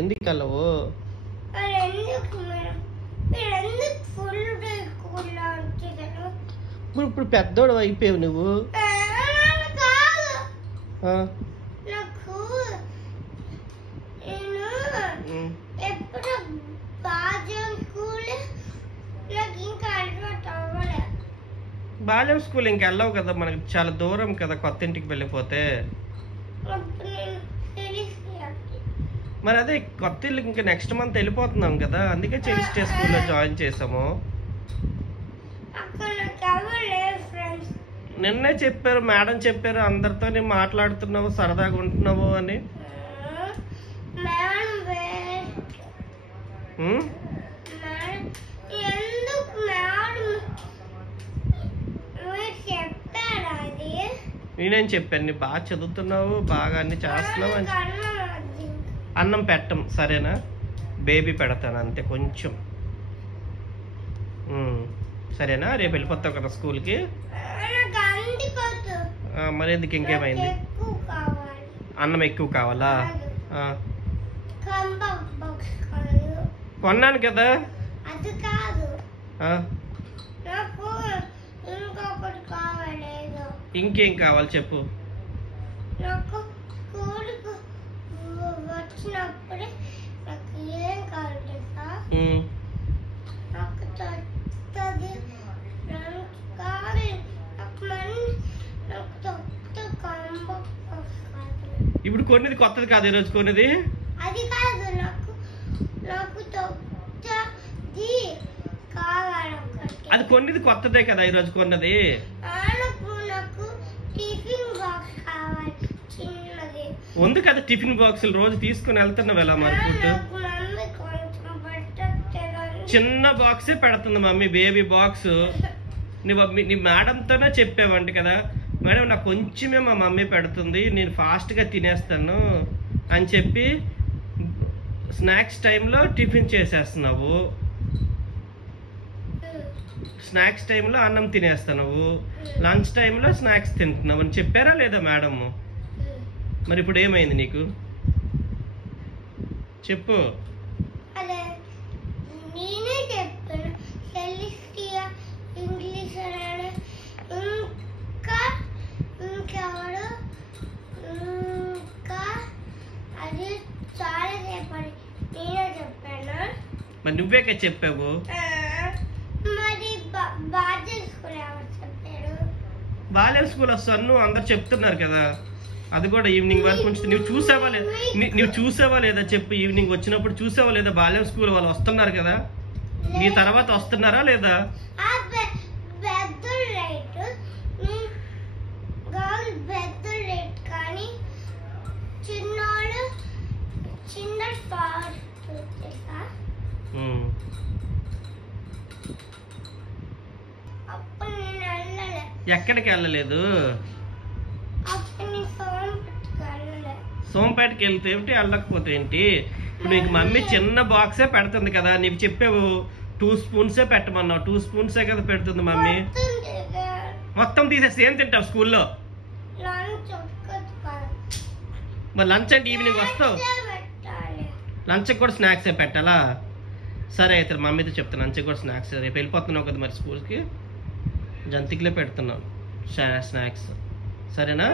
ఎందుకు వెళ్ళవు? ఇప్పుడు పెద్దోడు అయిపోయావు నువ్వు. బాల్యం స్కూల్ ఇంకెళ్ళవు కదా, మనకి చాలా దూరం కదా కొత్త ఇంటికి వెళ్ళిపోతే. మరి అదే కొత్త ఇల్లు ఇంకా నెక్స్ట్ మంత్ వెళ్ళిపోతున్నాం కదా, అందుకే చెలిస్టియా స్కూల్లో జాయిన్ చేసాము. నిన్నే చెప్పారు, మేడం చెప్పారు, అందరితో మాట్లాడుతున్నావు, సరదాగా ఉంటున్నావు అని. నేనేం చెప్పాను, నీ బాగా చదువుతున్నావు, బాగా అన్ని చేస్తున్నావు అని. అన్నం పెట్టం సరేనా, బేబీ పెడతాను అంతే కొంచెం. సరేనా, రేపు వెళ్ళిపోతావు కదా స్కూల్కి. మరి ఎందుకు, ఇంకేమైంది? అన్నం ఎక్కువ కావాలా? కొన్నాను కదా. ఇంకేం కావాలి చెప్పు. ఇప్పుడు కొన్నిది కొత్తది కాదు, ఈరోజు కొన్నిది. అది కొన్నిది కొత్తదే కదా ఈరోజు కొన్నది. ఉంది కదా టిఫిన్ బాక్సులు, రోజు తీసుకుని వెళ్తున్నావు ఎలా మరి ఫుడ్? చిన్న బాక్సే పెడుతుంది మమ్మీ, బేబీ బాక్స్. నీ మేడంతోనే చెప్పావంట కదా, మేడం నాకు కొంచెమే మా మమ్మీ పెడుతుంది, నేను ఫాస్ట్గా తినేస్తాను అని చెప్పి స్నాక్స్ టైంలో టిఫిన్ చేసేస్తున్నావు, స్నాక్స్ టైంలో అన్నం తినేస్తున్నావు, లంచ్ టైంలో స్నాక్స్ తింటున్నావు అని చెప్పారా లేదా మేడం? మరి ఇప్పుడు ఏమైంది నీకు చెప్పు. మరి నువ్వేక చెప్పావు. బాల్యం స్కూల్ వస్తాను అందరు చెప్తున్నారు కదా, అది కూడా ఈవినింగ్ వరకు ఉంచి నువ్వు చూసావా లేదా చెప్పు. ఈవినింగ్ వచ్చినప్పుడు చూసావా లేదా బాల్యం స్కూల్ వాళ్ళు వస్తున్నారు కదా, నీ తర్వాత వస్తున్నారా లేదా? ఎక్కడికి వెళ్ళలేదు, సోంపేటకి వెళ్తే ఏంటి, వెళ్ళకపోతే ఏంటి? ఇప్పుడు నీకు మమ్మీ చిన్న బాక్సే పెడుతుంది కదా, నీకు చెప్పావు 2 స్పూన్సే పెట్టమన్నావు, 2 స్పూన్సే కదా పెడుతుంది మమ్మీ. మొత్తం తీసేసి ఏం తింటావు స్కూల్లో? మరి లంచ్ అంటే ఈవినింగ్ వస్తావు, లంచ్కి కూడా స్నాక్సే పెట్టాలా? సరే అయితే మమ్మీతో చెప్తాను, లంచ్కి కూడా స్నాక్స్. రేపు వెళ్ళిపోతున్నావు కదా మరి స్కూల్కి, జంతికలే పెడుతున్నావు స్నాక్స్, సరేనా?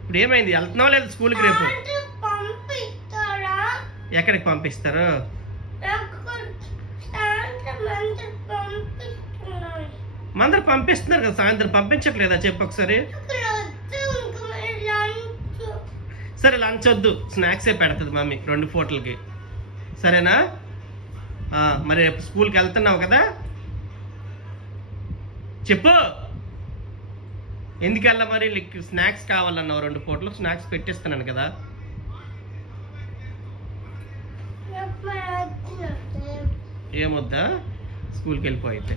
ఇప్పుడు ఏమైంది, వెళ్తున్నావు లేదు స్కూల్కి రేపు? ఎక్కడికి పంపిస్తారు? మందరు పంపిస్తున్నారు కదా సాయంత్రం, పంపించట్లేదా చెప్పు ఒకసారి. సరే లంచ్ వద్దు, స్నాక్సే పెడుతుంది మమ్మీ 2 పూటలకి, సరేనా? మరి రేపు స్కూల్కి వెళ్తున్నావు కదా చెప్పు. ఎందుకల్లా మరి స్నాక్స్ కావాలన్నావు, 2 పూటలు స్నాక్స్ పెట్టిస్తున్నాను కదా. ఏమొద్దా, స్కూల్కి వెళ్ళిపోయితే